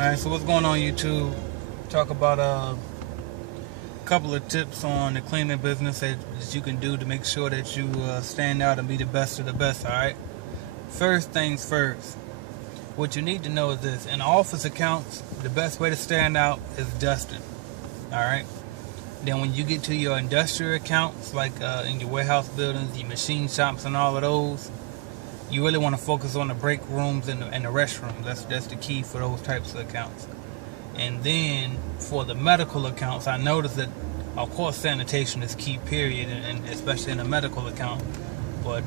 Alright, so what's going on YouTube? Talk about a couple of tips on the cleaning business that you can do to make sure that you stand out and be the best of the best, alright? First things first, what you need to know is this. In office accounts, the best way to stand out is dusting, alright? Then when you get to your industrial accounts, like in your warehouse buildings, your machine shops and all of those, you really want to focus on the break rooms and the restrooms. That's the key for those types of accounts. And then for the medical accounts, I noticed that, of course, sanitation is key, period, and especially in a medical account. But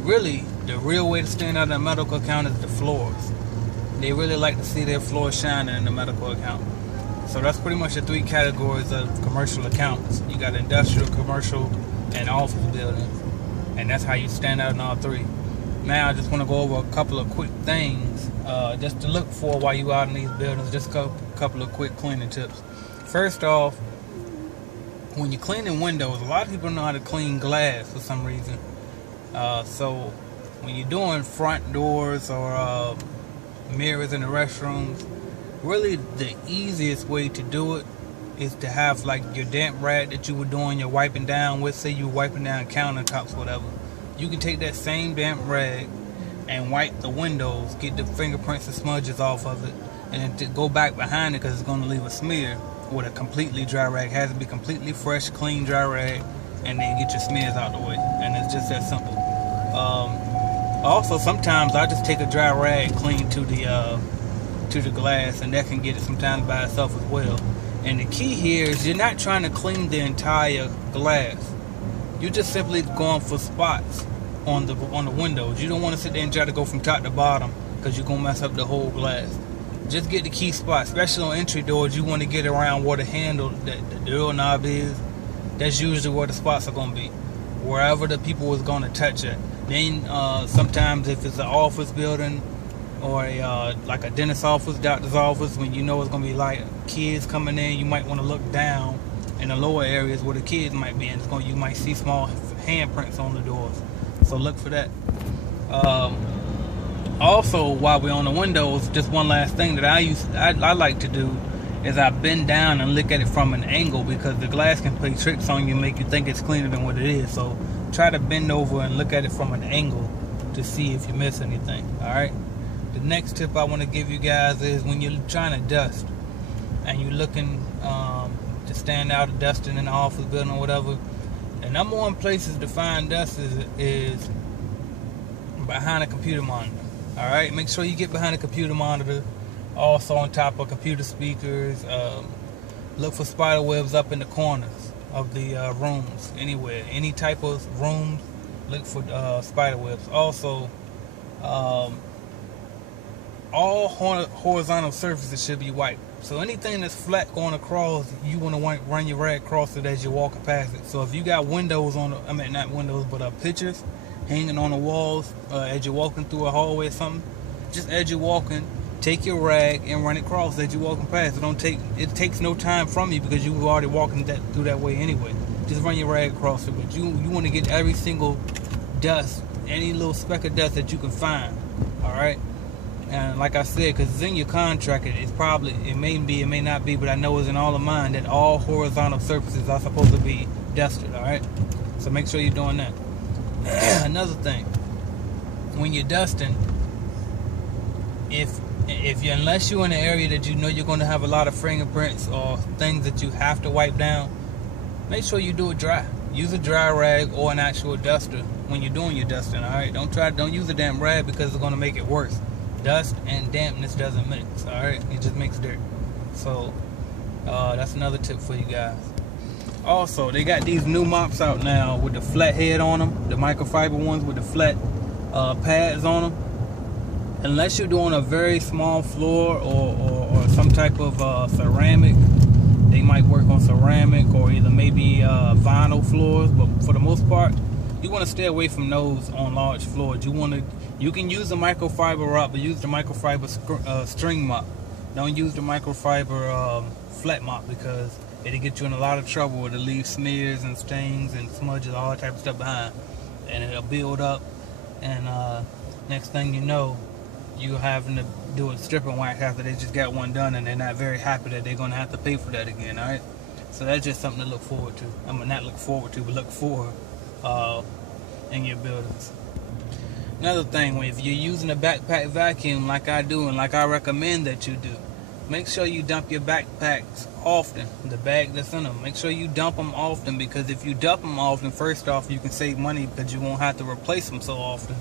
really, the real way to stand out in a medical account is the floors. They really like to see their floors shining in the medical account. So that's pretty much the three categories of commercial accounts. You got industrial, commercial, and office buildings. And that's how you stand out in all three. Now I just want to go over a couple of quick things just to look for while you're out in these buildings. Just a couple of quick cleaning tips. First off, when you're cleaning windows, a lot of people know how to clean glass for some reason. So when you're doing front doors or mirrors in the restrooms, really the easiest way to do it is to have like your damp rag that you were doing your wiping down with. Say you were wiping down countertops, whatever. You can take that same damp rag and wipe the windows, get the fingerprints and smudges off of it, and then go back behind it because it's going to leave a smear with a completely dry rag. It has to be completely fresh, clean, dry rag, and then get your smears out the way. And it's just that simple. Also, sometimes I just take a dry rag clean to the glass, and that can get it sometimes by itself as well. And the key here is you're not trying to clean the entire glass. You're just simply going for spots on the windows. You don't want to sit there and try to go from top to bottom because you're going to mess up the whole glass. Just get the key spots, especially on entry doors. You want to get around where the handle, the door knob is. That's usually where the spots are going to be, wherever the people is going to touch it. Then sometimes if it's an office building or like a dentist's office, doctor's office, when you know it's going to be like kids coming in, you might want to look down in the lower areas where the kids might be, and you might see small handprints on the doors. So look for that. Also, while we're on the windows, just one last thing that I like to do is I bend down and look at it from an angle, because the glass can play tricks on you and make you think it's cleaner than what it is. So try to bend over and look at it from an angle to see if you miss anything. Alright? The next tip I want to give you guys is when you're trying to dust and you're looking to stand out of dusting in the office building or whatever, the number one places to find dust is behind a computer monitor. Alright, make sure you get behind a computer monitor, also on top of computer speakers. Look for spider webs up in the corners of the rooms, anywhere, any type of rooms, look for spider webs. Also, all horizontal surfaces should be wiped. So anything that's flat going across, you want to run your rag across it as you're walking past it. So if you got windows on, not windows, but pictures hanging on the walls as you're walking through a hallway or something, just as you're walking, take your rag and run it across as you're walking past. It takes no time from you because you were already walking through that way anyway. Just run your rag across it. But you want to get every single dust, any little speck of dust that you can find. All right. And like I said, because it's in your contract, it may be, it may not be, but I know it's in all of mine that all horizontal surfaces are supposed to be dusted, all right? So make sure you're doing that. Another thing, when you're dusting, unless you're in an area that you know you're going to have a lot of fingerprints or things that you have to wipe down, make sure you do it dry. Use a dry rag or an actual duster when you're doing your dusting, all right? Don't use a damn rag because it's going to make it worse. Dust and dampness doesn't mix, alright? It just makes dirt. So that's another tip for you guys. Also, they got these new mops out now with the flat head on them, the microfiber ones with the flat pads on them. Unless you're doing a very small floor or some type of ceramic, they might work on ceramic or either maybe vinyl floors, but for the most part, you want to stay away from those on large floors. You can use the microfiber rod, but use the microfiber string mop. Don't use the microfiber flat mop because it'll get you in a lot of trouble. It'll leave smears and stains and smudges, all that type of stuff behind, and it'll build up. And next thing you know, you having to do a stripping wax after they just got one done, and they're not very happy that they're gonna have to pay for that again. All right, so that's just something to look forward to. I mean, not look forward to, but look for in your buildings. Another thing, if you're using a backpack vacuum like I do and like I recommend that you do, make sure you dump your backpacks often. The bag that's in them, make sure you dump them often, because if you dump them often, first off, you can save money because you won't have to replace them so often.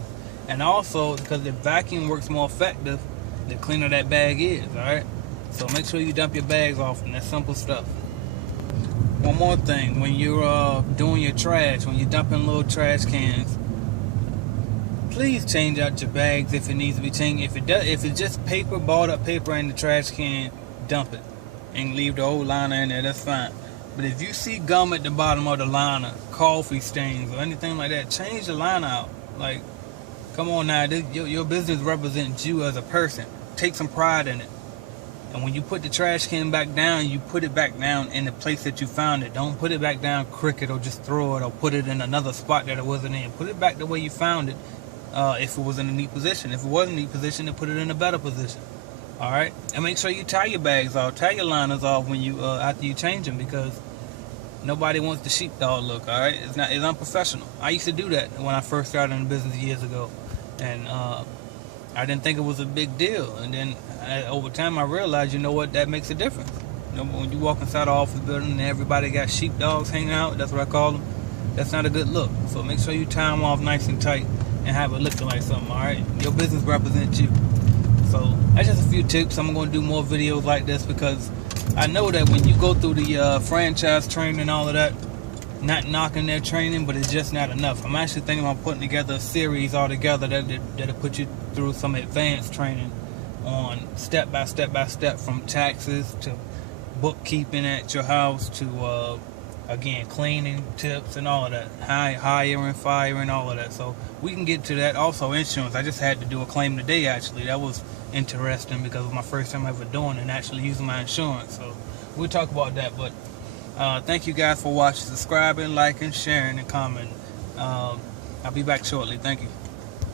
And also, because the vacuum works more effective, the cleaner that bag is, alright? So make sure you dump your bags often. That's simple stuff. One more thing, when you're doing your trash, when you're dumping little trash cans, please change out your bags if it needs to be changed. If it's just paper, balled up paper in the trash can, dump it and leave the old liner in there. That's fine. But if you see gum at the bottom of the liner, coffee stains, or anything like that, change the liner out. Like, come on now, your business represents you as a person. Take some pride in it. And when you put the trash can back down, you put it back down in the place that you found it. Don't put it back down crooked or just throw it or put it in another spot that it wasn't in. Put it back the way you found it. If it was in a neat position. If it wasn't a neat position, then put it in a better position. Alright? And make sure you tie your bags off, tie your liners off when you after you change them, because nobody wants the sheepdog look, alright? It's unprofessional. I used to do that when I first started in the business years ago. And I didn't think it was a big deal. And then over time I realized, you know what, that makes a difference. You know, when you walk inside the office building and everybody got sheepdogs hanging out, that's what I call them, that's not a good look. So make sure you tie them off nice and tight and have it looking like something, alright? Your business represents you. So that's just a few tips. I'm going to do more videos like this, because I know that when you go through the franchise training and all of that, not knocking their training, but it's just not enough. I'm actually thinking about putting together a series altogether that'll put you through some advanced training on step by step from taxes to bookkeeping at your house to again, cleaning tips and all of that, hiring, firing, all of that. So we can get to that. Also, insurance. I just had to do a claim today, actually. That was interesting because it was my first time ever doing it and actually using my insurance. So we'll talk about that. But thank you guys for watching, subscribing, liking, sharing, and commenting. I'll be back shortly. Thank you.